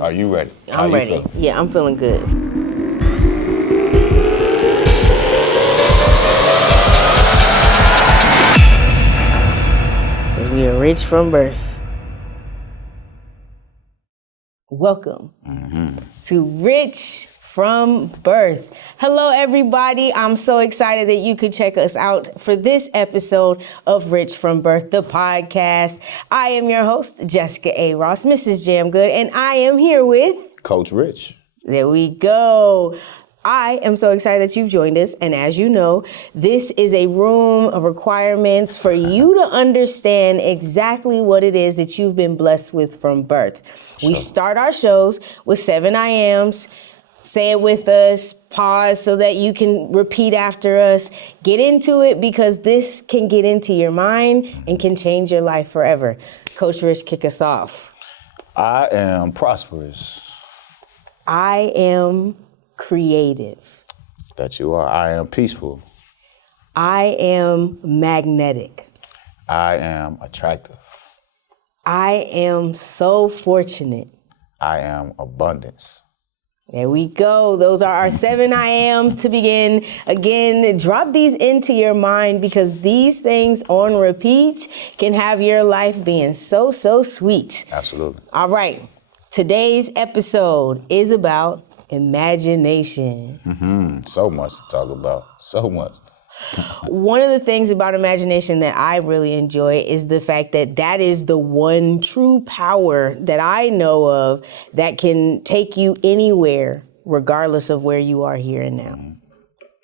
Are you ready? I'm ready. Feeling? Yeah, I'm feeling good. Because we are rich from birth. Welcome to Rich from Birth. Hello, everybody. I'm so excited that you could check us out for this episode of Rich from Birth, the podcast. I am your host, Jessica A. Ross, Mrs. Jamgood, and I am here with Coach Rich. There we go. I am so excited that you've joined us. And as you know, this is a room of requirements for you to understand exactly what it is that you've been blessed with from birth. Sure. We start our shows with 7 I ams. Say it with us, pause so that you can repeat after us. Get into it because this can get into your mind and can change your life forever. Coach Rich, kick us off. I am prosperous. I am creative. That you are. I am peaceful. I am magnetic. I am attractive. I am so fortunate. I am abundance. There we go. Those are our 7 I ams to begin. Again, drop these into your mind because these things on repeat can have your life being so, so sweet. Absolutely. All right. Today's episode is about imagination. So much to talk about. So much. One of the things about imagination that I really enjoy is the fact that that is the one true power that I know of that can take you anywhere, regardless of where you are here and now.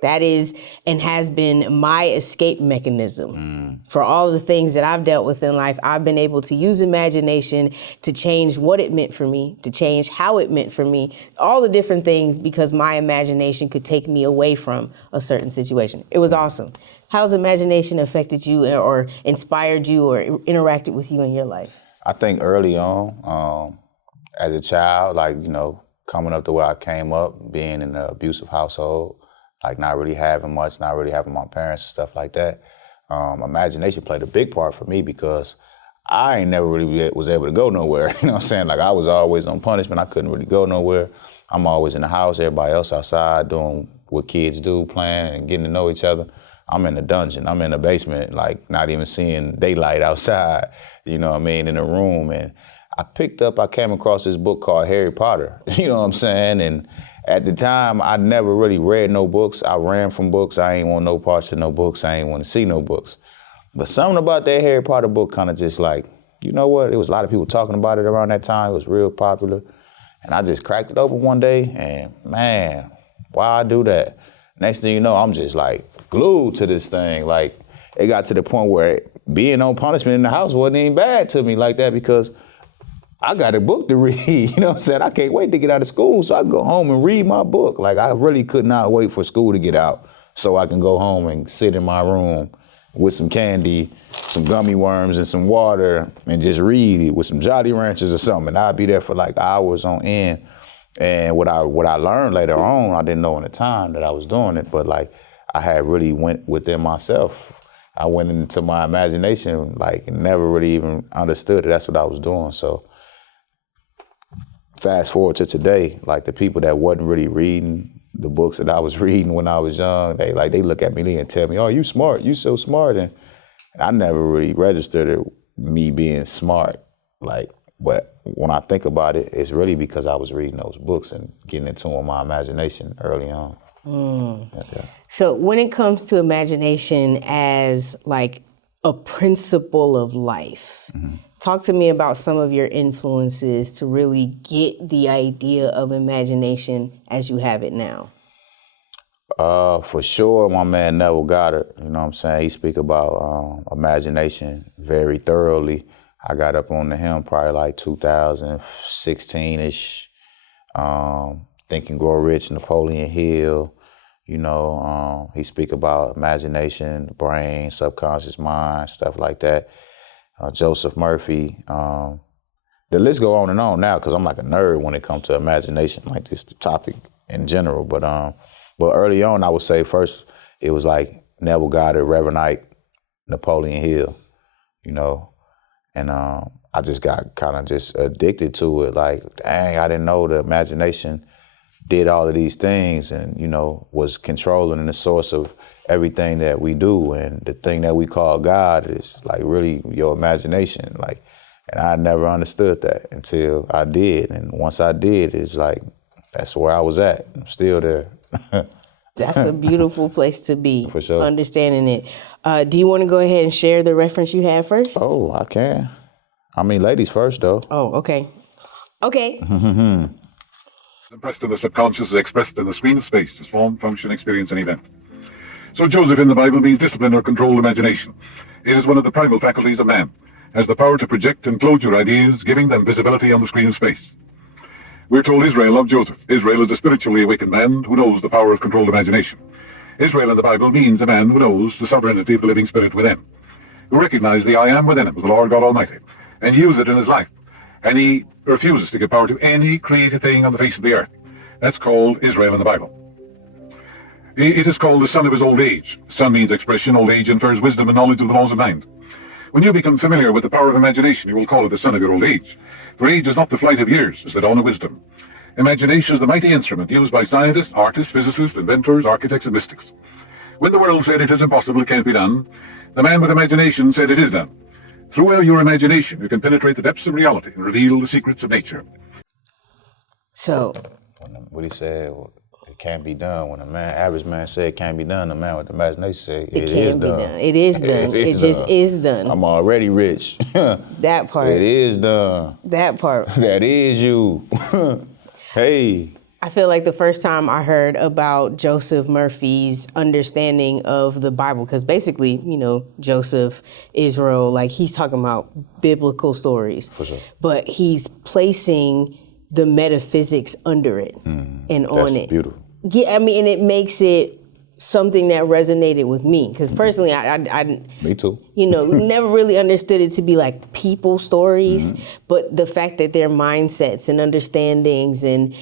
That is and has been my escape mechanism. For all the things that I've dealt with in life, I've been able to use imagination to change what it meant for me, to change how it meant for me, all the different things because my imagination could take me away from a certain situation. It was awesome. How's imagination affected you or inspired you or interacted with you in your life? I think early on, as a child, coming up to where I came up, being in an abusive household, not really having much, not really having my parents and stuff like that. Imagination played a big part for me because I ain't never really was able to go nowhere. You know what I'm saying? I was always on punishment. I couldn't really go nowhere. I'm always in the house, everybody else outside doing what kids do, playing and getting to know each other. I'm in the dungeon. I'm in the basement, not even seeing daylight outside, you know what I mean, in the room. And I came across this book called Harry Potter, you know what I'm saying? And at the time, I never really read no books. I ran from books. I ain't want no parts of no books. I ain't want to see no books. But something about that Harry Potter book kind of just you know what? There was a lot of people talking about it around that time. It was real popular. And I just cracked it open one day and man, why I do that? Next thing you know, I'm just glued to this thing. It got to the point where being on punishment in the house wasn't even bad to me like that because I got a book to read, you know what I'm saying? I can't wait to get out of school so I can go home and read my book. I really could not wait for school to get out so I can go home and sit in my room with some candy, some gummy worms and some water and just read with some Jolly Ranchers or something. And I'd be there for hours on end. And what I learned later on, I didn't know in the time that I was doing it, but I had really went within myself. I went into my imagination, and never really even understood that that's what I was doing. So fast forward to today, the people that wasn't really reading the books that I was reading when I was young, they look at me and tell me, "Oh, you smart, you so smart." And I never really registered it, me being smart. But when I think about it, it's really because I was reading those books and getting into my imagination early on. Yeah. So when it comes to imagination as a principle of life, talk to me about some of your influences to really get the idea of imagination as you have it now. For sure, my man Neville Goddard, you know what I'm saying? He speak about imagination very thoroughly. I got up on him probably 2016-ish. Think and Grow Rich, Napoleon Hill. You know, he speak about imagination, brain, subconscious mind, stuff like that. Joseph Murphy. The list go on and on now because I'm a nerd when it comes to imagination, just the topic in general. But early on, I would say first it was Neville Goddard, Reverend Ike, Napoleon Hill, you know. And I just got kind of just addicted to it. Like, dang, I didn't know the imagination did all of these things and, you know, was controlling and the source of everything that we do. And the thing that we call God is like really your imagination. Like, and I never understood that until I did. And once I did, it's like, that's where I was at. I'm still there. That's a beautiful place to be. For sure. Understanding it. Do you want to go ahead and share the reference you had first? Oh, I can. I mean, ladies first, though. Oh, okay. Okay. Impressed in the subconscious is expressed in the screen of space as form, function, experience, and event. So Joseph in the Bible means discipline or controlled imagination. It is one of the primal faculties of man, has the power to project and clothe your ideas, giving them visibility on the screen of space. We're told Israel loved Joseph. Israel is a spiritually awakened man who knows the power of controlled imagination. Israel in the Bible means a man who knows the sovereignty of the living spirit within, who recognizes the I am within him as the Lord God Almighty, and use it in his life. And he refuses to give power to any created thing on the face of the earth. That's called Israel in the Bible. It is called the son of his old age. Son means expression, old age infers wisdom and knowledge of the laws of mind. When you become familiar with the power of imagination, you will call it the son of your old age. For age is not the flight of years, it's the dawn of wisdom. Imagination is the mighty instrument used by scientists, artists, physicists, inventors, architects, and mystics. When the world said it is impossible, it can't be done, the man with imagination said it is done. Through your imagination, you can penetrate the depths of reality and reveal the secrets of nature. So, What he said, it can't be done. When average man said it can't be done, the man with the imagination said it is can be done. done. It is done. It just is done. I'm already rich. That part. It is done. That part. That is you. Hey. I feel like the first time I heard about Joseph Murphy's understanding of the Bible, because basically, you know, Joseph, Israel, like he's talking about biblical stories. For sure. But he's placing the metaphysics under it and on it. That's beautiful. Yeah, I mean, and it makes it something that resonated with me, because personally, I Me too. you know, never really understood it to be like people stories, but the fact that their mindsets and understandings and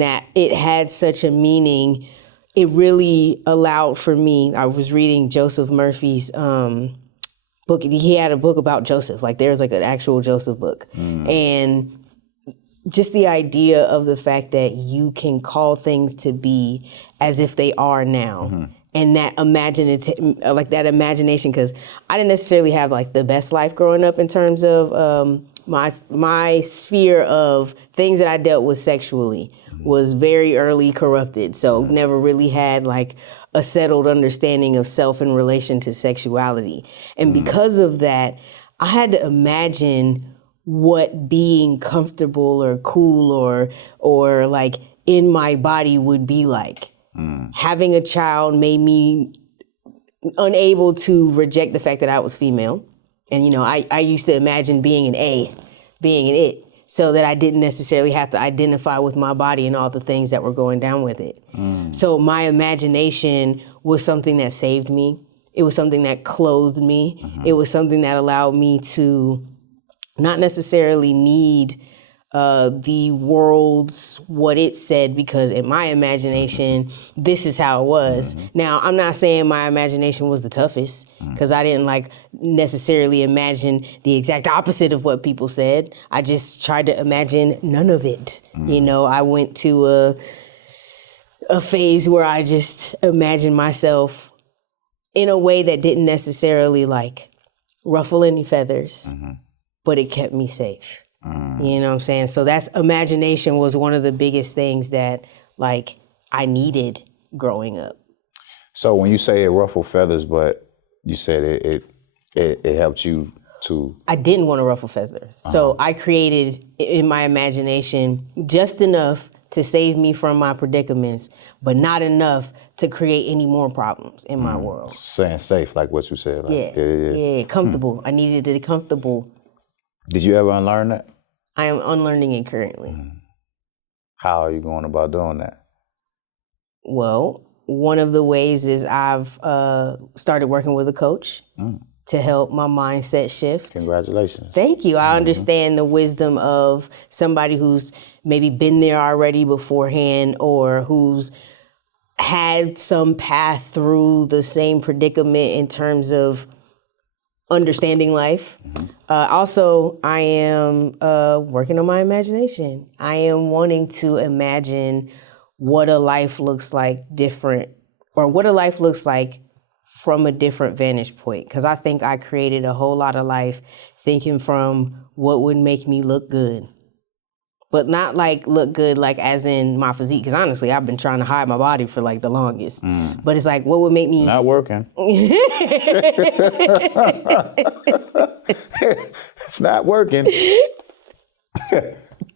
that it had such a meaning, it really allowed for me. I was reading Joseph Murphy's book. He had a book about Joseph, like there's like an actual Joseph book. And just the idea of the fact that you can call things to be as if they are now. And that that imagination, because I didn't necessarily have like the best life growing up in terms of my sphere of things that I dealt with sexually was very early corrupted. So never really had like a settled understanding of self in relation to sexuality. And because of that, I had to imagine what being comfortable or cool or like in my body would be like. Having a child made me unable to reject the fact that I was female. And, you know, I used to imagine being an A, being an it, so that I didn't necessarily have to identify with my body and all the things that were going down with it. So my imagination was something that saved me. It was something that clothed me. It was something that allowed me to not necessarily need the world's what it said, because in my imagination, this is how it was. Now, I'm not saying my imagination was the toughest, because I didn't like necessarily imagine the exact opposite of what people said. I just tried to imagine none of it. You know, I went to a phase where I just imagined myself in a way that didn't necessarily like ruffle any feathers, but it kept me safe. You know what I'm saying? So that's imagination was one of the biggest things that like I needed growing up. So when you say it ruffled feathers, but you said it helped you to... I didn't want to ruffle feathers. So I created in my imagination just enough to save me from my predicaments, but not enough to create any more problems in my world. Saying safe, like what you said. Like, Yeah, comfortable. I needed it comfortable. Did you ever unlearn that? I am unlearning it currently. How are you going about doing that? Well, one of the ways is I've started working with a coach to help my mindset shift. Congratulations. Thank you. I understand the wisdom of somebody who's maybe been there already beforehand, or who's had some path through the same predicament in terms of understanding life. Also, I am working on my imagination. I am wanting to imagine what a life looks like different, or what a life looks like from a different vantage point. Because I think I created a whole lot of life thinking from what would make me look good. But not like look good, like as in my physique. Because honestly, I've been trying to hide my body for like the longest. But it's like, what would make me... Not working. It's not working.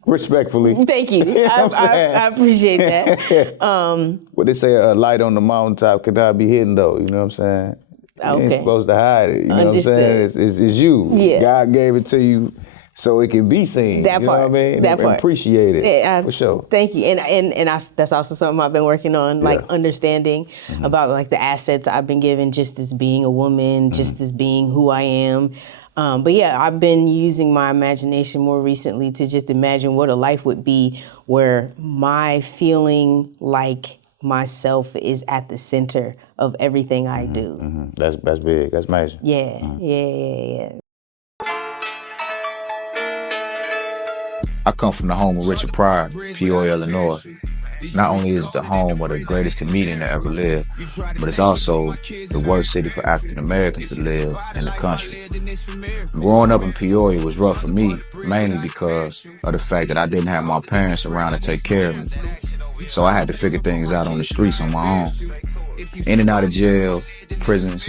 Respectfully. Thank you. I appreciate that. What they say, a light on the mountaintop cannot be hidden, though. You know what I'm saying? You ain't supposed to hide it. You know Understood. what I'm saying? It's you. Yeah. God gave it to you so it can be seen. That you part. know what I mean? That part. Appreciate it. Yeah, for sure. Thank you. That's also something I've been working on, like understanding about like the assets I've been given just as being a woman, just as being who I am. But yeah, I've been using my imagination more recently to just imagine what a life would be where my feeling like myself is at the center of everything I do. That's big. That's major. Yeah. I come from the home of Richard Pryor, Peoria, Illinois. Not only is it the home of the greatest comedian that ever lived, but it's also the worst city for African Americans to live in the country. Growing up in Peoria was rough for me, mainly because of the fact that I didn't have my parents around to take care of me. So I had to figure things out on the streets on my own. In and out of jail, prisons,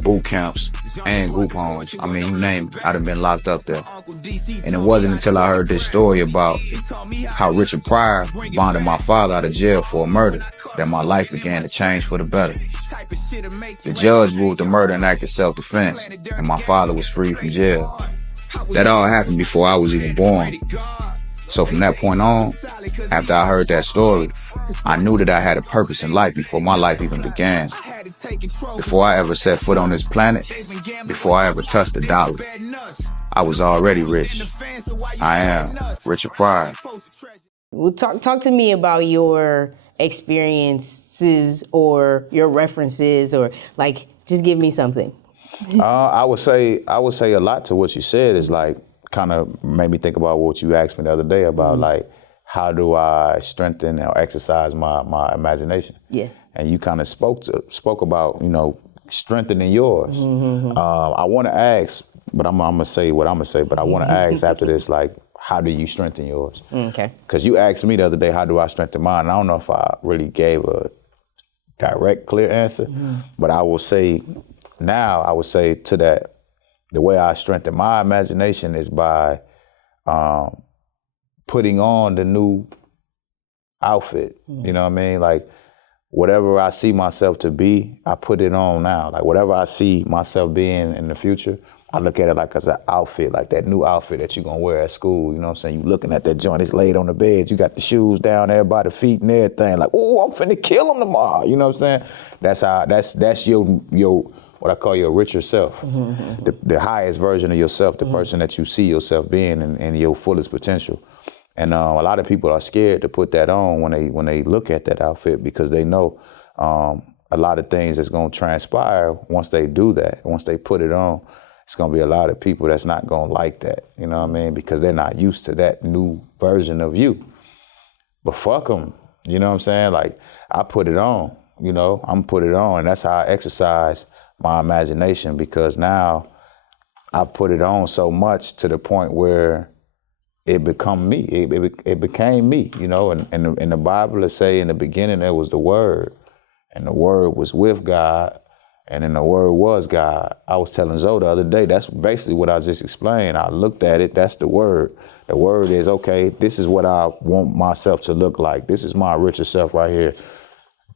boot camps, and group homes. I mean, you name it, I'd have been locked up there. And it wasn't until I heard this story about how Richard Pryor bonded my father out of jail for a murder that my life began to change for the better. The judge ruled the murder an act of self-defense, and my father was freed from jail. That all happened before I was even born. So from that point on, after I heard that story, I knew that I had a purpose in life before my life even began. Before I ever set foot on this planet, before I ever touched a dollar, I was already rich. I am Richard Pryor. Well, talk to me about your experiences or your references, or like, just give me something. I would say a lot to what you said is like kind of made me think about what you asked me the other day about like how do I strengthen or exercise my imagination. Yeah. And you kind of spoke about, you know, strengthening yours. I want to ask, but I'm gonna say what I'm gonna say. But I want to ask after this, like, how do you strengthen yours? Okay. Because you asked me the other day, how do I strengthen mine? And I don't know if I really gave a direct, clear answer, but I will say now, I would say to that, the way I strengthen my imagination is by putting on the new outfit. You know what I mean? Like, whatever I see myself to be, I put it on now. Like, whatever I see myself being in the future, I look at it like as an outfit, like that new outfit that you're gonna wear at school. You know what I'm saying? You looking at that joint, it's laid on the bed, you got the shoes down there by the feet and everything. Like, oh, I'm finna kill him tomorrow. You know what I'm saying? That's your what I call your richer self, the highest version of yourself, the person that you see yourself being and your fullest potential. And a lot of people are scared to put that on when they look at that outfit, because they know a lot of things that's gonna transpire once they do that, once they put it on. It's gonna be a lot of people that's not gonna like that, you know what I mean? Because they're not used to that new version of you. But fuck them, you know what I'm saying? Like, I put it on, you know, I'm put it on, and that's how I exercise my imagination, because now I put it on so much to the point where it become me. It became me, you know. And in the Bible, it say in the beginning there was the Word, and the Word was with God, and then the Word was God. I was telling Zoe the other day, that's basically what I just explained. I looked at it, that's the Word. The Word is, okay, this is what I want myself to look like. This is my richer self right here.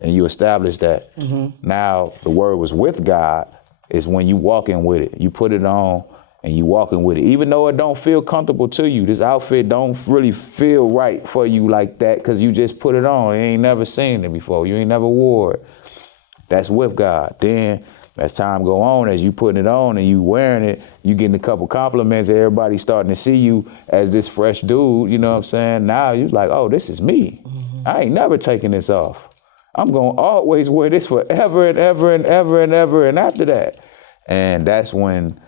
And you establish that. Now the Word was with God is when you walking with it. You put it on and you walking with it. Even though it don't feel comfortable to you, this outfit don't really feel right for you like that, because you just put it on. You ain't never seen it before. You ain't never wore it. That's with God. Then as time go on, as you putting it on and you wearing it, you getting a couple compliments. Everybody starting to see you as this fresh dude, you know what I'm saying? Now you're like, oh, this is me. I ain't never taking this off. I'm going to always wear this forever and ever and ever and ever and after that. And that's when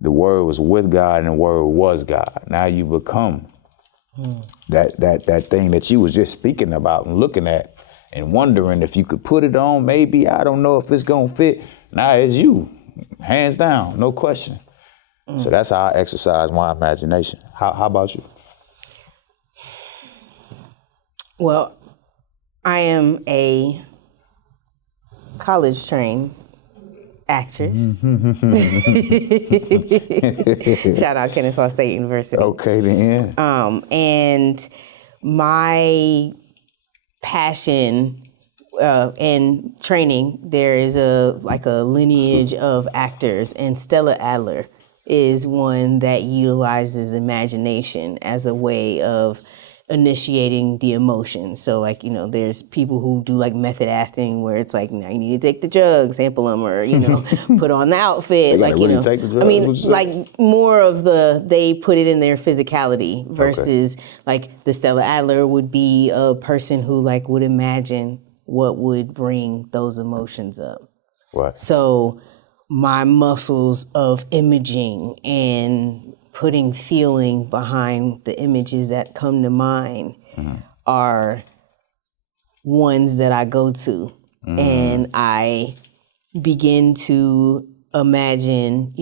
the Word was with God and the Word was God. Now you become that thing that you was just speaking about and looking at and wondering if you could put it on. Maybe, I don't know if it's gonna fit. Now it's you, hands down, no question. So that's how I exercise my imagination. How about you? Well, I am a college-trained actress. Shout out Kennesaw State University. Okay then. And my passion and training, there is a lineage of actors, and Stella Adler is one that utilizes imagination as a way of initiating the emotion. So like, there's people who do like method acting where it's like, now you need to take the drug, sample them, or, put on the outfit. Like, really take the drugs? I mean, like more of they put it in their physicality versus like the Stella Adler would be a person who like would imagine what would bring those emotions up. What? So my muscles of imaging and putting feeling behind the images that come to mind are ones that I go to, and I begin to imagine,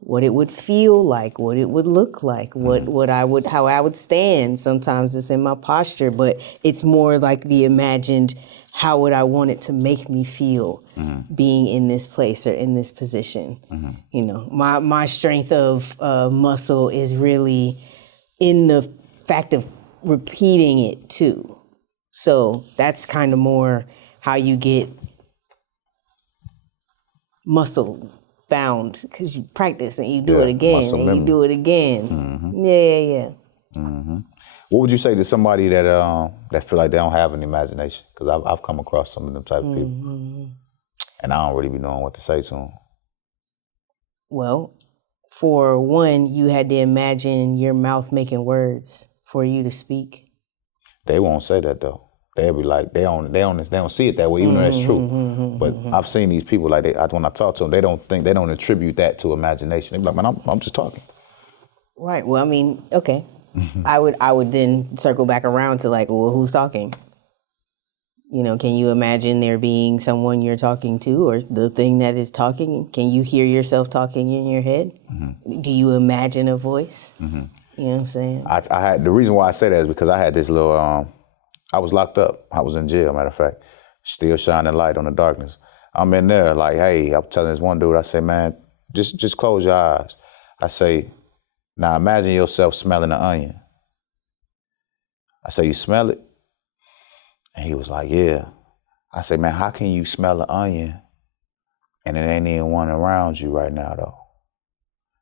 what it would feel like, what it would look like, how I would stand. Sometimes it's in my posture, but it's more like the imagined, how would I want it to make me feel being in this place or in this position? My strength of muscle is really in the fact of repeating it too. So that's kind of more how you get muscle bound, because you practice and you do it again and you do it again. Yeah. What would you say to somebody that feel like they don't have an imagination? Because I've come across some of them type of people, and I don't really be knowing what to say to them. Well, for one, you had to imagine your mouth making words for you to speak. They won't say that though. They'll be like, they don't see it that way, even though that's true. But I've seen these people like when I talk to them, they don't attribute that to imagination. They be like, man, I'm just talking. Right. Well, I mean, okay. I would then circle back around to like, well, who's talking? Can you imagine there being someone you're talking to, or the thing that is talking? Can you hear yourself talking in your head? Do you imagine a voice? You know what I'm saying? I had, the reason why I say that is because I had this little, I was locked up. I was in jail, matter of fact, still shining light on the darkness. I'm in there like, hey, I'm telling this one dude, I say, man, just close your eyes. I say, now imagine yourself smelling an onion. I say, you smell it? And he was like, yeah. I say, man, how can you smell an onion and it ain't even one around you right now though?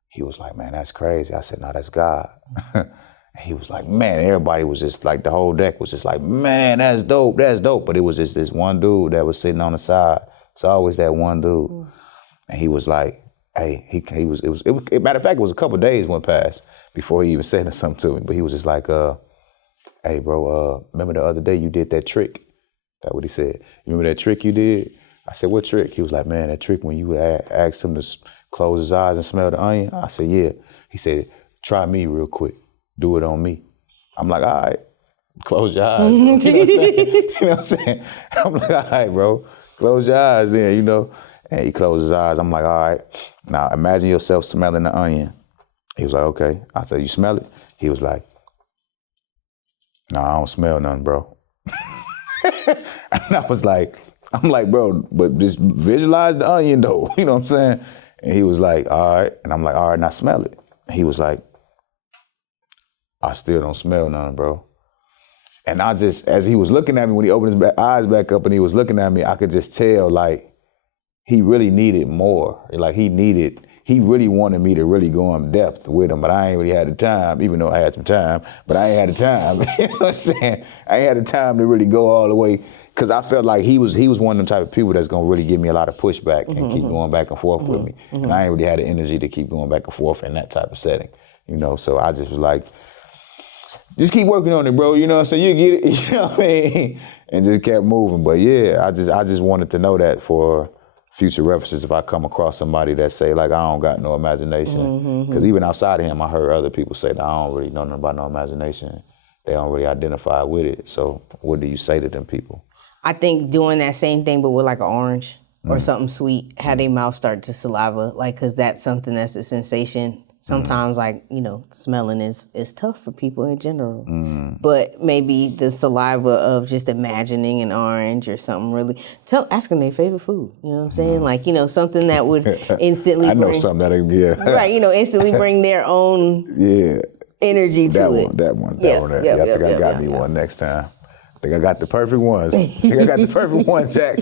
He was like, man, that's crazy. I said, no, that's God. He was like, man, everybody was just like, the whole deck was just like, man, that's dope. But it was just this one dude that was sitting on the side. It's always that one dude. And he was like, hey, matter of fact, it was a couple of days went past before he even said something to me. But he was just like, hey, bro, remember the other day you did that trick? That's what he said. You remember that trick you did? I said, what trick? He was like, man, that trick when you asked him to close his eyes and smell the onion. I said, yeah. He said, try me real quick. Do it on me. I'm like, all right, close your eyes. Bro. You know what I'm saying? You know what I'm saying? I'm like, all right, bro, close your eyes then, And he closed his eyes. I'm like, all right, now imagine yourself smelling the onion. He was like, okay. I said, you smell it? He was like, no, I don't smell nothing, bro. And I'm like, bro, but just visualize the onion though. You know what I'm saying? And he was like, all right. And I'm like, all right, now smell it. And he was like, I still don't smell nothing, bro. And I just, as he was looking at me, when he opened his eyes back up and he was looking at me, I could just tell like he really needed more. Like he really wanted me to really go in depth with him, but I ain't really had the time, even though I had some time, but I ain't had the time. You know what I'm saying? I ain't had the time to really go all the way, because I felt like he was one of them type of people that's gonna really give me a lot of pushback and keep going back and forth with me. And I ain't really had the energy to keep going back and forth in that type of setting, So I just was like, just keep working on it, bro. So you get it, you know what I mean? And just kept moving. But yeah, I just wanted to know that for future references if I come across somebody that say like, I don't got no imagination. Because even outside of him, I heard other people say that I don't really know nothing about no imagination. They don't really identify with it. So what do you say to them people? I think doing that same thing, but with like an orange or something sweet, had their mouth start to saliva, like, cause that's something that's a sensation. Sometimes, like, you know, smelling is tough for people in general. But maybe the saliva of just imagining an orange or something really, ask them their favorite food. You know what I'm saying? Like, you know, something that would instantly I know something that'll give. right, you know, instantly bring their own energy to it. That one. I think I got me one next time. I think I got the perfect ones. I think I got the perfect one, Jack.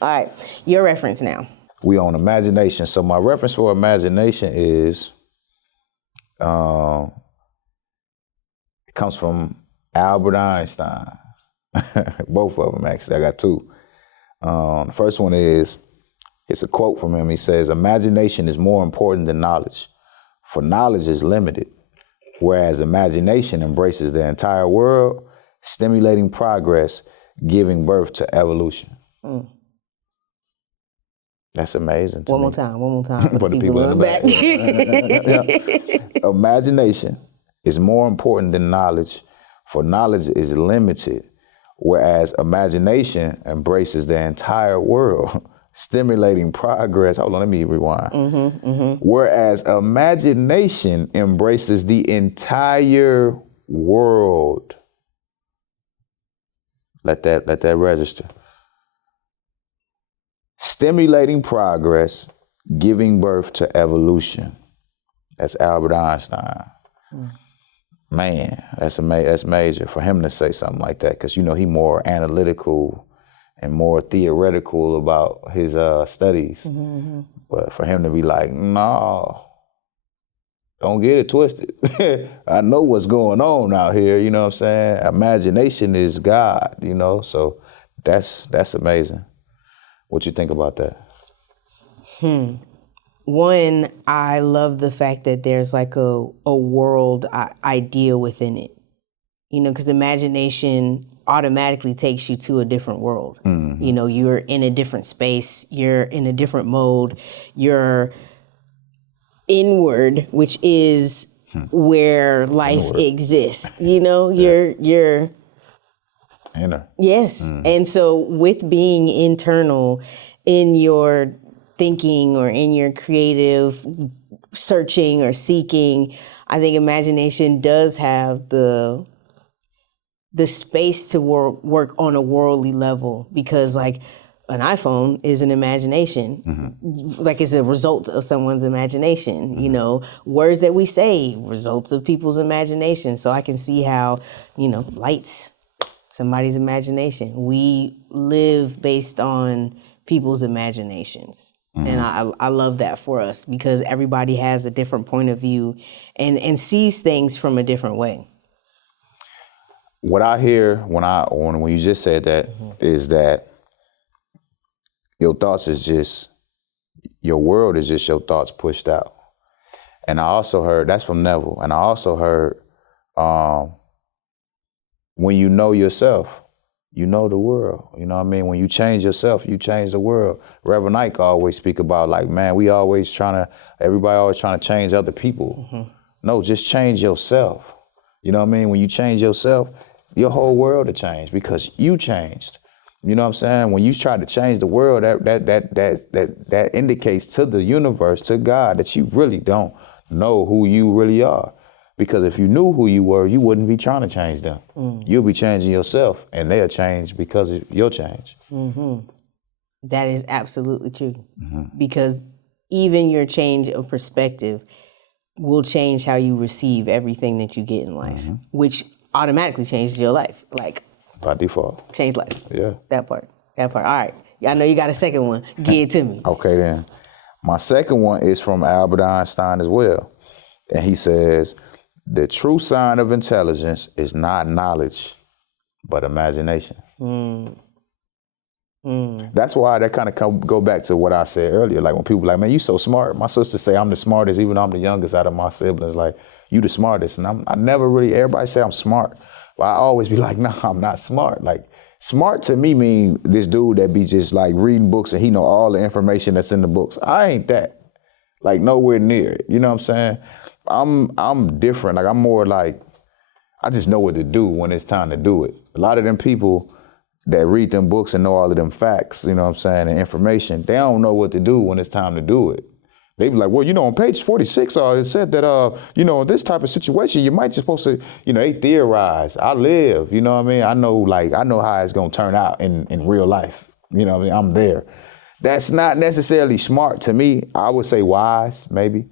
All right, your reference now. We on imagination. So my reference for imagination is, it comes from Albert Einstein. Both of them, actually. I got two. The first one is, it's a quote from him. He says, imagination is more important than knowledge, for knowledge is limited, whereas imagination embraces the entire world, stimulating progress, giving birth to evolution. That's amazing to me. One more time. For the people in the back. Imagination is more important than knowledge, for knowledge is limited, whereas imagination embraces the entire world, stimulating progress. Hold on, let me rewind. Whereas imagination embraces the entire world. Let that register. Stimulating progress, giving birth to evolution. That's Albert Einstein. Man, that's major for him to say something like that, because you know he more analytical and more theoretical about his studies. But for him to be like, no, don't get it twisted. I know what's going on out here, you know what I'm saying? Imagination is God, you know, so that's amazing. What you think about that? One, I love the fact that there's like a world idea within it. You know, because imagination automatically takes you to a different world. You know, you're in a different space, you're in a different mode, you're inward, which is where life exists. You know, you're Inner. Yes. And so with being internal in your thinking or in your creative searching or seeking, I think imagination does have the space to work on a worldly level, because like an iPhone is an imagination, like it's a result of someone's imagination. You know, words that we say, results of people's imagination. So I can see how, you know, lights, somebody's imagination. We live based on people's imaginations. And I love that for us, because everybody has a different point of view and sees things from a different way. What I hear when you just said that is that your thoughts is just, your world is just your thoughts pushed out. And I also heard, that's from Neville, and I also heard, when you know yourself, you know the world. You know what I mean? When you change yourself, you change the world. Reverend Ike always speak about like, man, everybody always trying to change other people. No, just change yourself. You know what I mean? When you change yourself, your whole world will change because you changed. You know what I'm saying? When you try to change the world, that indicates to the universe, to God, that you really don't know who you really are. Because if you knew who you were, you wouldn't be trying to change them. You'll be changing yourself, and they'll change because of your change. That is absolutely true. Because even your change of perspective will change how you receive everything that you get in life, which automatically changes your life. Like, by default. Change life. Yeah. That part. All right. I know you got a second one. Give it to me. Okay, then. My second one is from Albert Einstein as well. And he says, the true sign of intelligence is not knowledge, but imagination. That's why that kind of go back to what I said earlier. Like when people like, man, you so smart. My sister say I'm the smartest, even though I'm the youngest out of my siblings. Like, you the smartest. And I never really, everybody say I'm smart. But I always be like, no, I'm not smart. Like, Smart to me mean this dude that be just like reading books and he know all the information that's in the books. I ain't that. Like nowhere near it. You know what I'm saying? I'm different. Like I'm more like, I just know what to do when it's time to do it. A lot of them people that read them books and know all of them facts, you know what I'm saying, and information, they don't know what to do when it's time to do it. They be like, well, you know, on page 46, it said that, you know, in this type of situation, you might just supposed to, you know, they theorize. I live, you know what I mean? I know how it's going to turn out in real life. You know what I mean? I'm there. That's not necessarily smart to me. I would say wise, maybe.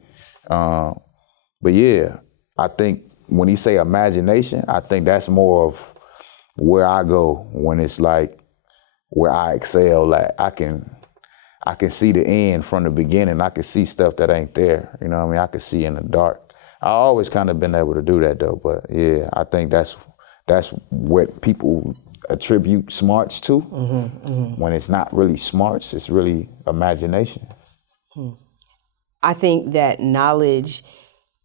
But yeah, I think when he say imagination, I think that's more of where I go when it's like where I excel at. I can see the end from the beginning. I can see stuff that ain't there. You know what I mean? I can see in the dark. I always kind of been able to do that though. But yeah, I think that's what people attribute smarts to. When it's not really smarts, it's really imagination. I think that knowledge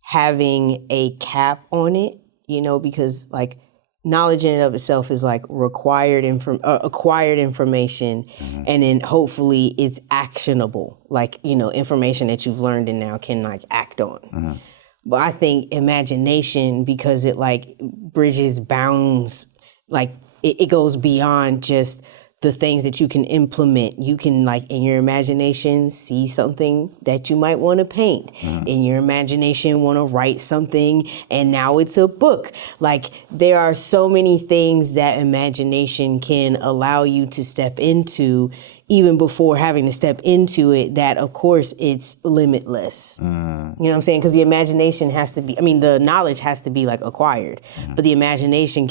having a cap on it, you know, because like knowledge in and of itself is like acquired information, and then hopefully it's actionable, like, you know, information that you've learned and now can like act on. But I think imagination, because it like bridges bounds, like it goes beyond just the things that you can implement. You can like in your imagination see something that you might want to paint. In your imagination want to write something and now it's a book. Like there are so many things that imagination can allow you to step into even before having to step into it, that of course it's limitless. You know what I'm saying? Because the imagination has to be, I mean, the knowledge has to be like acquired, but the imagination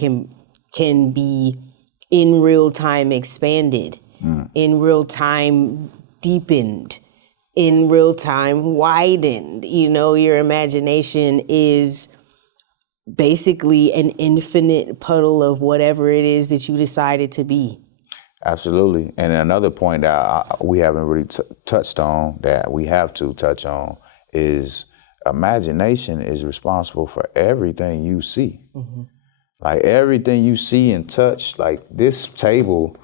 can be in real time expanded, in real time deepened, in real time widened. You know, your imagination is basically an infinite puddle of whatever it is that you decided to be. Absolutely. And another point that we haven't really touched on, that we have to touch on, is imagination is responsible for everything you see. Like everything you see and touch, like this table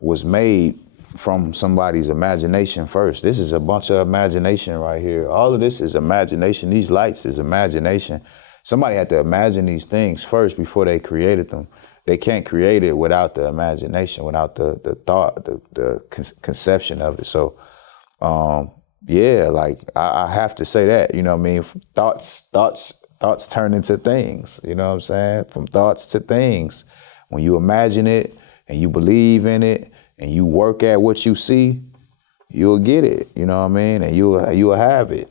was made from somebody's imagination first. This is a bunch of imagination right here. All of this is imagination. These lights is imagination. Somebody had to imagine these things first before they created them. They can't create it without the imagination, without the thought, the conception of it. So, yeah, like I have to say that, you know what I mean? Thoughts turn into things, you know what I'm saying? From thoughts to things. When you imagine it and you believe in it and you work at what you see, you'll get it, you know what I mean? And you'll have it.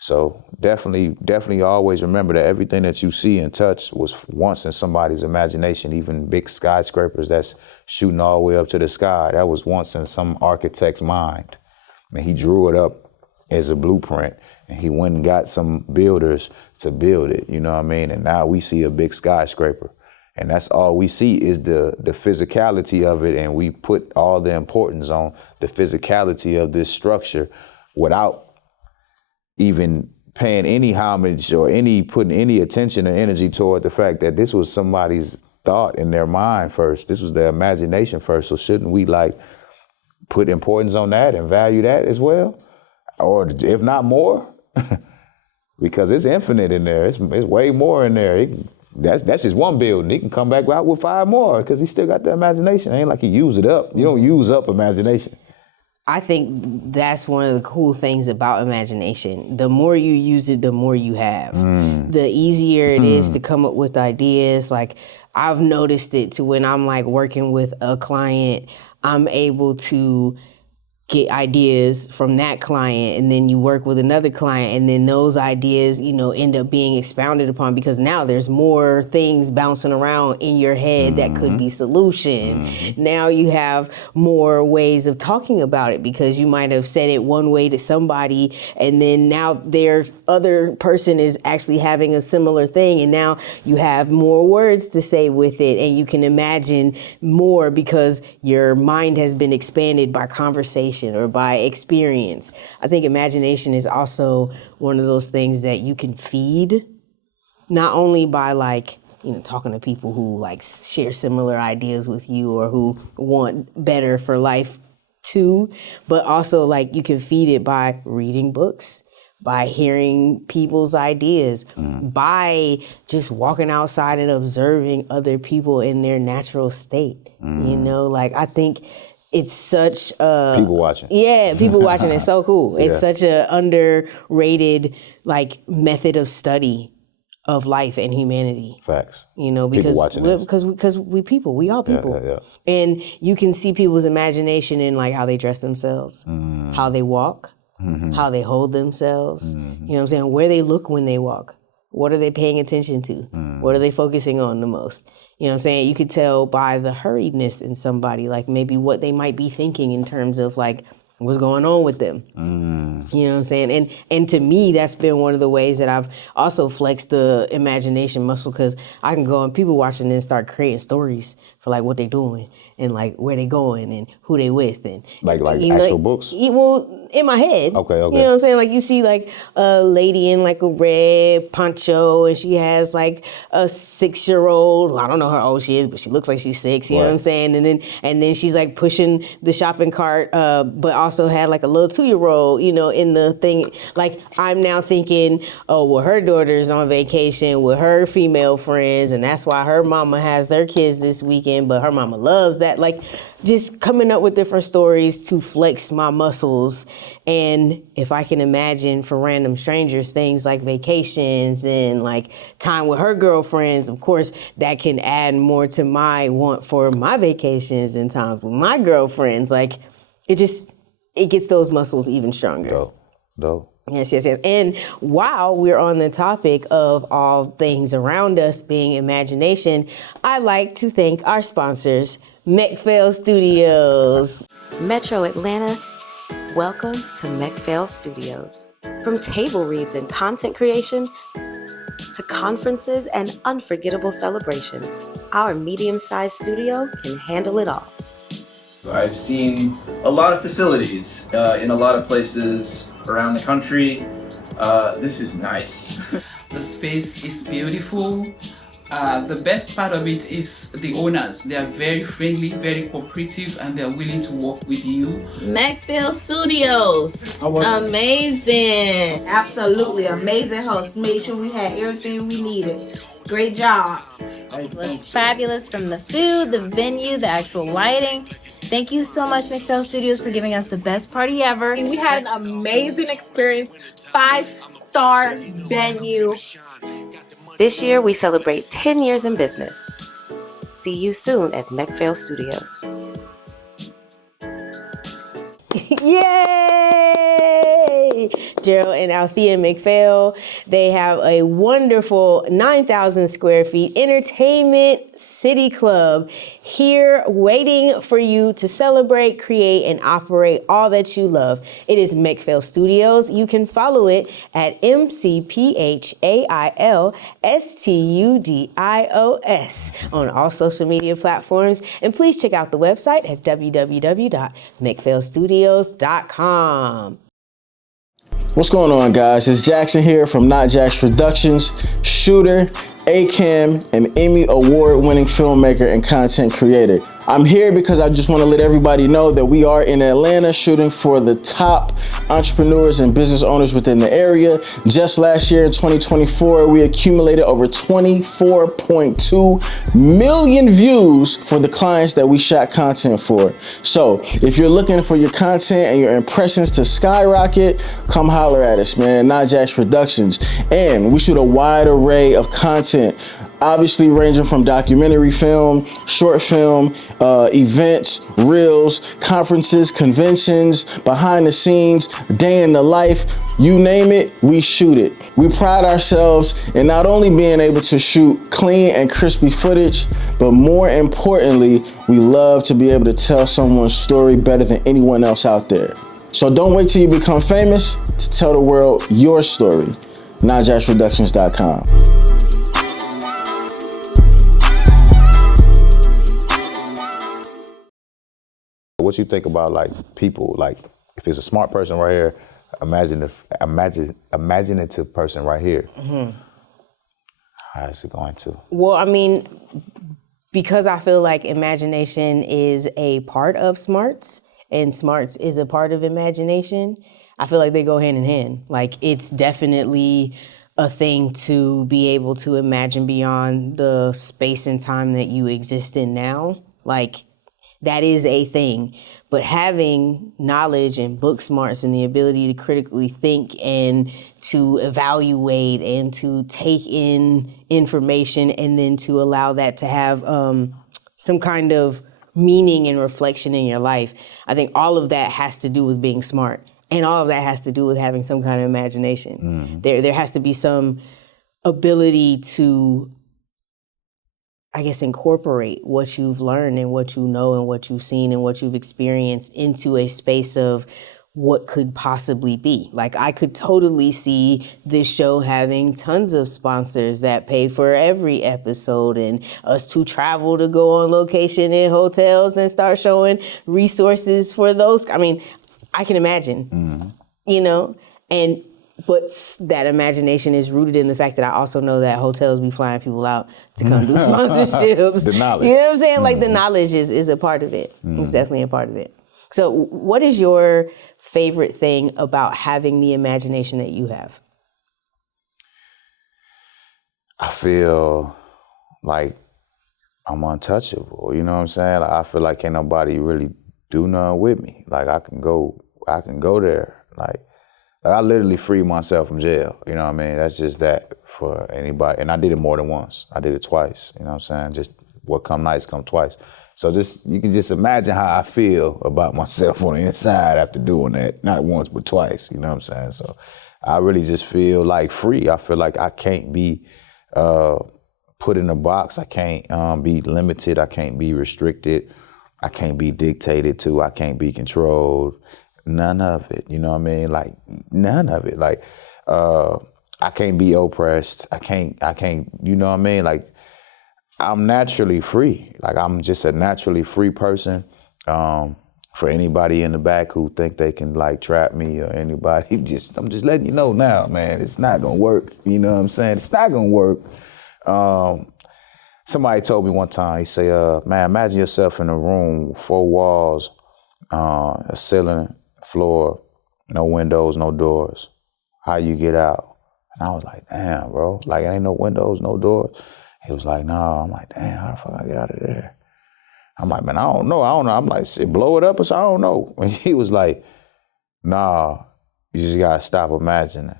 So definitely always remember that everything that you see and touch was once in somebody's imagination. Even big skyscrapers that's shooting all the way up to the sky, that was once in some architect's mind. I mean, he drew it up as a blueprint and he went and got some builders to build it, you know what I mean? And now we see a big skyscraper. And that's all we see is the physicality of it, and we put all the importance on the physicality of this structure without even paying any homage or putting any attention or energy toward the fact that this was somebody's thought in their mind first. This was their imagination first. So shouldn't we like put importance on that and value that as well? Or if not more? Because it's infinite in there. It's way more in there. That's just one building. He can come back out with 5 more because he still got the imagination. It ain't like he used it up. You don't use up imagination. I think that's one of the cool things about imagination. The more you use it, the more you have. The easier it is to come up with ideas. Like I've noticed it to when I'm like working with a client, I'm able to get ideas from that client, and then you work with another client, and then those ideas, you know, end up being expounded upon because now there's more things bouncing around in your head that could be solution. Now you have more ways of talking about it because you might have said it one way to somebody, and then now their other person is actually having a similar thing, and now you have more words to say with it, and you can imagine more because your mind has been expanded by conversation or by experience. I think imagination is also one of those things that you can feed, not only by like talking to people who like share similar ideas with you or who want better for life too. But also like you can feed it by reading books, by hearing people's ideas, by just walking outside and observing other people in their natural state. Like I think it's such a People watching. Yeah, people watching. It's so cool. It's Yeah. such a underrated like method of study of life and humanity. Facts. Because watching this. we all people. Yeah. And you can see people's imagination in like how they dress themselves, how they walk, how they hold themselves, you know what I'm saying? Where they look when they walk. What are they paying attention to? What are they focusing on the most? You know what I'm saying? You could tell by the hurriedness in somebody, like maybe what they might be thinking in terms of like what's going on with them. You know what I'm saying? And to me, that's been one of the ways that I've also flexed the imagination muscle, because I can go on people watching and start creating stories for like what they're doing and like where they going and who they with and Like you know, actual books? Well, in my head. Okay. You know what I'm saying? Like you see like a lady in like a red poncho and she has like a 6-year-old. Well, I don't know how old she is, but she looks like she's 6. You know what I'm saying? And then she's like pushing the shopping cart, but also had like a little 2-year-old, in the thing. Like I'm now thinking, oh, well, her daughter's on vacation with her female friends, and that's why her mama has their kids this weekend, but her mama loves that. Like just coming up with different stories to flex my muscles. And if I can imagine for random strangers things like vacations and like time with her girlfriends, of course, that can add more to my want for my vacations and times with my girlfriends. Like it gets those muscles even stronger. Dope. Yes. And while we're on the topic of all things around us being imagination, I like to thank our sponsors, McPhail Studios. Metro Atlanta, welcome to McPhail Studios. From table reads and content creation to conferences and unforgettable celebrations, our medium-sized studio can handle it all. I've seen a lot of facilities in a lot of places around the country. This is nice. The space is beautiful. The best part of it is the owners. They are very friendly, very cooperative, and they're willing to work with you. McPhail Studios. Amazing. Absolutely amazing host. Made sure we had everything we needed. Great job. It was fabulous, from the food, the venue, the actual lighting. Thank you so much, McPhail Studios, for giving us the best party ever. We had an amazing experience. 5-star venue. This year, we celebrate 10 years in business. See you soon at McPhail Studios. Yay! Gerald and Althea McPhail, they have a wonderful 9,000 square feet entertainment city club here waiting for you to celebrate, create, and operate all that you love. It is McPhail Studios. You can follow it at McPhailStudios on all social media platforms. And please check out the website at www.McPhailStudios.com. What's going on, guys? It's Jackson here from Not Jax Productions, shooter, ACAM, and Emmy award-winning filmmaker and content creator. I'm here because I just want to let everybody know that we are in Atlanta shooting for the top entrepreneurs and business owners within the area. Just last year in 2024, we accumulated over 24.2 million views for the clients that we shot content for. So if you're looking for your content and your impressions to skyrocket, come holler at us, man. Not Jax Productions. And we shoot a wide array of content, obviously ranging from documentary film, short film, events, reels, conferences, conventions, behind the scenes, day in the life, you name it, we shoot it. We pride ourselves in not only being able to shoot clean and crispy footage, but more importantly, we love to be able to tell someone's story better than anyone else out there. So don't wait till you become famous to tell the world your story. NotJaxProductions.com. What you think about like people, like if it's a smart person right here, imaginative person right here. How is it going to? Well, I mean, because I feel like imagination is a part of smarts and smarts is a part of imagination, I feel like they go hand in hand. Like, it's definitely a thing to be able to imagine beyond the space and time that you exist in now. Like, that is a thing. But having knowledge and book smarts and the ability to critically think and to evaluate and to take in information and then to allow that to have some kind of meaning and reflection in your life, I think all of that has to do with being smart. And all of that has to do with having some kind of imagination. There has to be some ability to, I guess, incorporate what you've learned and what you know and what you've seen and what you've experienced into a space of what could possibly be. Like, I could totally see this show having tons of sponsors that pay for every episode and us to travel to go on location in hotels and start showing resources for those. I mean, I can imagine, you know, but that imagination is rooted in the fact that I also know that hotels be flying people out to come do sponsorships. The knowledge. You know what I'm saying? Like, the knowledge is a part of it. It's definitely a part of it. So what is your favorite thing about having the imagination that you have? I feel like I'm untouchable. You know what I'm saying? Like, I feel like ain't nobody really do nothing with me. Like, I can go there. Like I literally freed myself from jail. You know what I mean? That's just that for anybody. And I did it more than once. I did it twice. You know what I'm saying? Just what come nice come twice. So you can just imagine how I feel about myself on the inside after doing that. Not once, but twice. You know what I'm saying? So I really just feel like free. I feel like I can't be put in a box. I can't be limited. I can't be restricted. I can't be dictated to. I can't be controlled. None of it. You know what I mean? Like, none of it. Like, I can't be oppressed. I can't, you know what I mean? Like, I'm naturally free. Like, I'm just a naturally free person. For anybody in the back who think they can, like, trap me or anybody, I'm just letting you know now, man, it's not gonna work. You know what I'm saying? It's not gonna work. Somebody told me one time, he say, man, imagine yourself in a room, 4 walls, a ceiling, floor, no windows, no doors. How you get out? And I was like, damn, bro. Like, ain't no windows, no doors. He was like, no. I'm like, damn, how the fuck I get out of there? I'm like, man, I don't know. I'm like, shit, blow it up or something? I don't know. And he was like, nah, you just gotta stop imagining.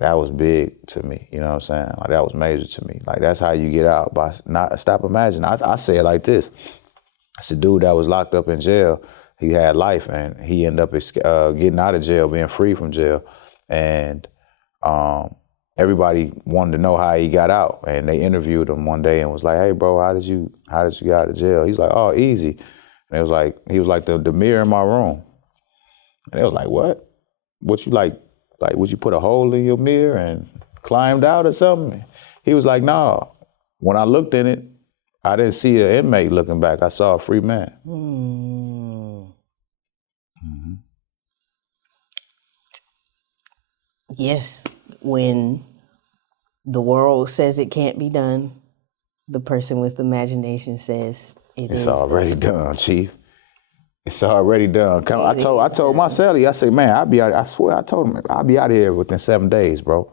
That was big to me, you know what I'm saying? Like, that was major to me. Like, that's how you get out, by not stop imagining. I say it like this. It's a dude that was locked up in jail. He had life, and he ended up getting out of jail, being free from jail. And everybody wanted to know how he got out. And they interviewed him one day and was like, hey, bro, how did you get out of jail? He's like, oh, easy. And he was like the mirror in my room. And they was like, what? What you like, would you put a hole in your mirror and climbed out or something? He was like, no. When I looked in it, I didn't see an inmate looking back. I saw a free man. Yes, when the world says it can't be done, the person with imagination says it's already done, Chief. It's already done. I told my cellie, I said, man, I'll be out. I swear, I told him, I'll be out of here within 7 days, bro.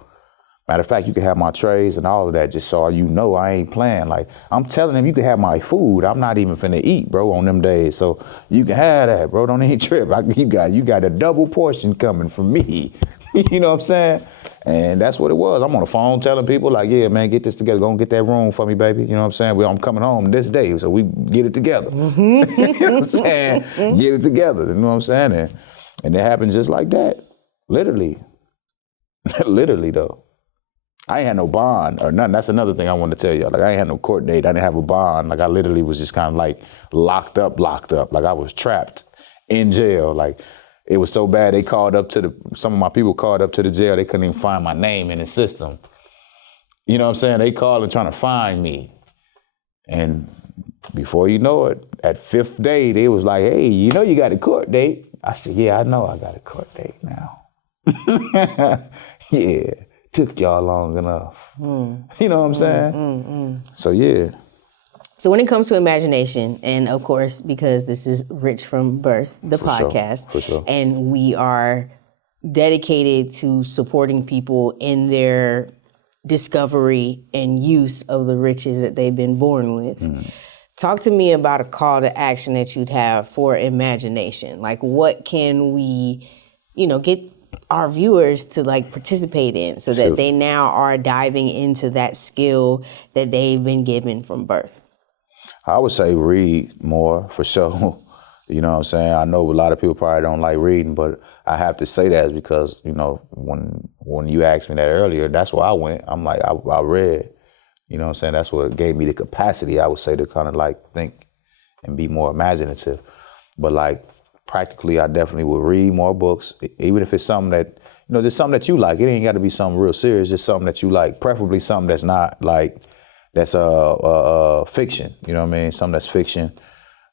Matter of fact, you can have my trays and all of that, just so you know I ain't playing. Like, I'm telling him, you can have my food. I'm not even finna eat, bro, on them days. So you can have that, bro. Don't even trip. You got a double portion coming from me. You know what I'm saying? And that's what it was. I'm on the phone telling people, like, yeah, man, get this together. Go and get that room for me, baby. You know what I'm saying? I'm coming home this day, so we get it together. You know what I'm saying? Get it together. You know what I'm saying? And it happened just like that. Literally. Literally, though. I ain't had no bond or nothing. That's another thing I want to tell y'all. Like, I ain't had no court date. I didn't have a bond. Like, I literally was just kind of like locked up. Like, I was trapped in jail. Like, it was so bad they called up to some of my people called up to the jail. They couldn't even find my name in the system. You know what I'm saying? They called and trying to find me. And before you know it, at 5th day, they was like, hey, you know you got a court date. I said, yeah, I know I got a court date now. Yeah. took y'all long enough. You know what I'm saying? So yeah. So when it comes to imagination, and of course, because this is Rich from Birth, the podcast, For sure. and we are dedicated to supporting people in their discovery and use of the riches that they've been born with. Talk to me about a call to action that you'd have for imagination. Like, what can we, get our viewers to like participate in so that they now are diving into that skill that they've been given from birth? I would say read more, for sure. You know what I'm saying? I know a lot of people probably don't like reading, but I have to say that because, when you asked me that earlier, that's where I went. I'm like, I read. You know what I'm saying? That's what gave me the capacity, I would say, to kind of like think and be more imaginative. But like practically, I definitely would read more books, even if it's something that, just something that you like. It ain't got to be something real serious, just something that you like, preferably something that's not like, that's fiction, you know what I mean? Something that's fiction.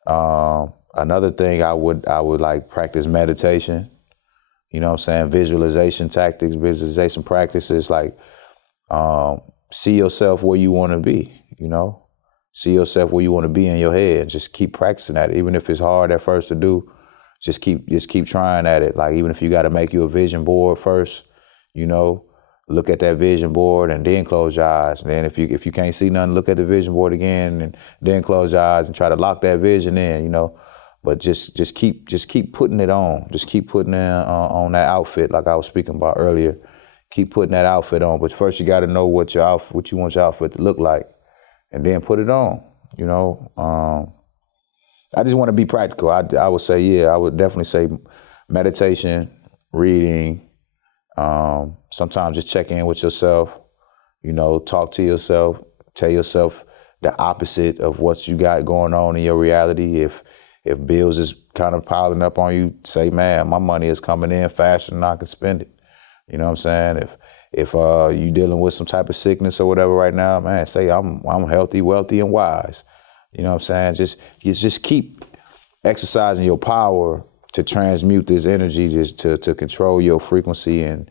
Another thing I would like practice meditation, you know what I'm saying? Visualization tactics, visualization practices, like see yourself where you want to be, see yourself where you want to be in your head. Just keep practicing that. Even if it's hard at first to do, just keep trying at it. Like even if you got to make you a vision board first, look at that vision board and then close your eyes. And then if you can't see nothing, look at the vision board again and then close your eyes and try to lock that vision in, But just keep putting it on. Just keep putting it on that outfit, like I was speaking about earlier. Keep putting that outfit on. But first you got to know what you want your outfit to look like, and then put it on. I just want to be practical. I would say, I would definitely say meditation, reading. Sometimes just check in with yourself, talk to yourself, tell yourself the opposite of what you got going on in your reality. If bills is kind of piling up on you, say, man, my money is coming in faster than I can spend it. You know what I'm saying? If you dealing with some type of sickness or whatever right now, man, say I'm healthy, wealthy, and wise. You know what I'm saying? Just keep exercising your power to transmute this energy, just to control your frequency and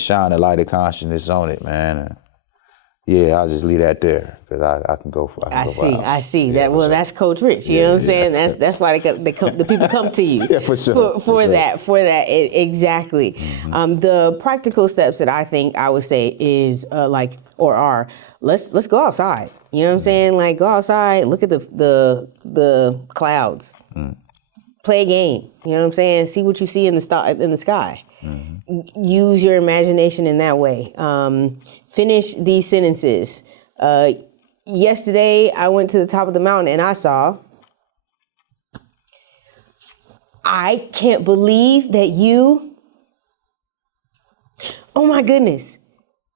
shine the light of consciousness on it, man. I'll just leave that there because I can go for. I see. Yeah, that's Coach Rich. You know what I'm saying? That's why the people come to you. Yeah, for sure. For that. Exactly. Mm-hmm. The practical steps that I think I would say is let's go outside. You know what I'm saying? Like go outside, look at the clouds. Play a game, you know what I'm saying? See what you see in the sky. Mm-hmm. Use your imagination in that way. Finish these sentences. Yesterday, I went to the top of the mountain and I saw, I can't believe that oh my goodness,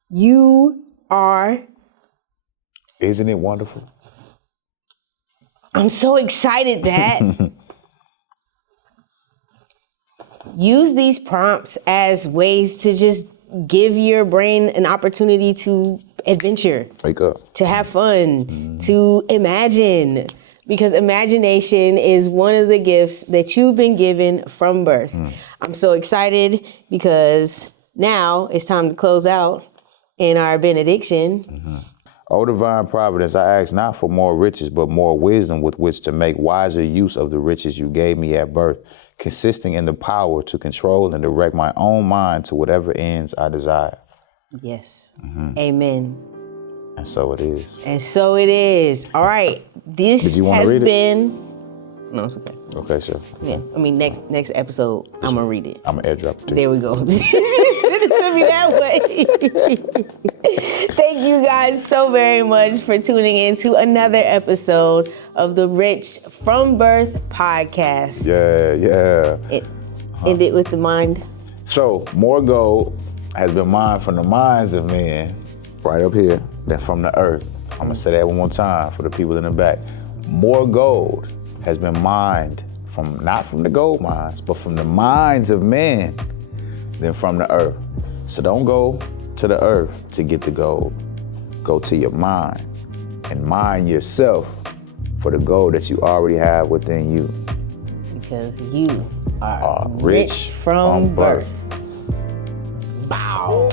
you are. Isn't it wonderful? I'm so excited that. Use these prompts as ways to just give your brain an opportunity to adventure, wake up, to have fun, to imagine, because imagination is one of the gifts that you've been given from birth. I'm so excited because now it's time to close out in our benediction. O divine providence, I ask not for more riches, but more wisdom with which to make wiser use of the riches you gave me at birth, consisting in the power to control and direct my own mind to whatever ends I desire. Yes. Amen. And so it is. And so it is. All right. This has been. No, it's okay. Okay, sure. Yeah. I mean, next episode, I'm gonna read it. I'm gonna airdrop it too. There we go. She sent it to me that way. Thank you guys so very much for tuning in to another episode of the Rich from Birth podcast. Yeah. End it with the mind. So, more gold has been mined from the minds of men, right up here, than from the earth. I'm gonna say that one more time for the people in the back. More gold has been mined not from the gold mines, but from the minds of men than from the earth. So don't go to the earth to get the gold. Go to your mind and mine yourself for the gold that you already have within you. Because you are rich from birth. Bow.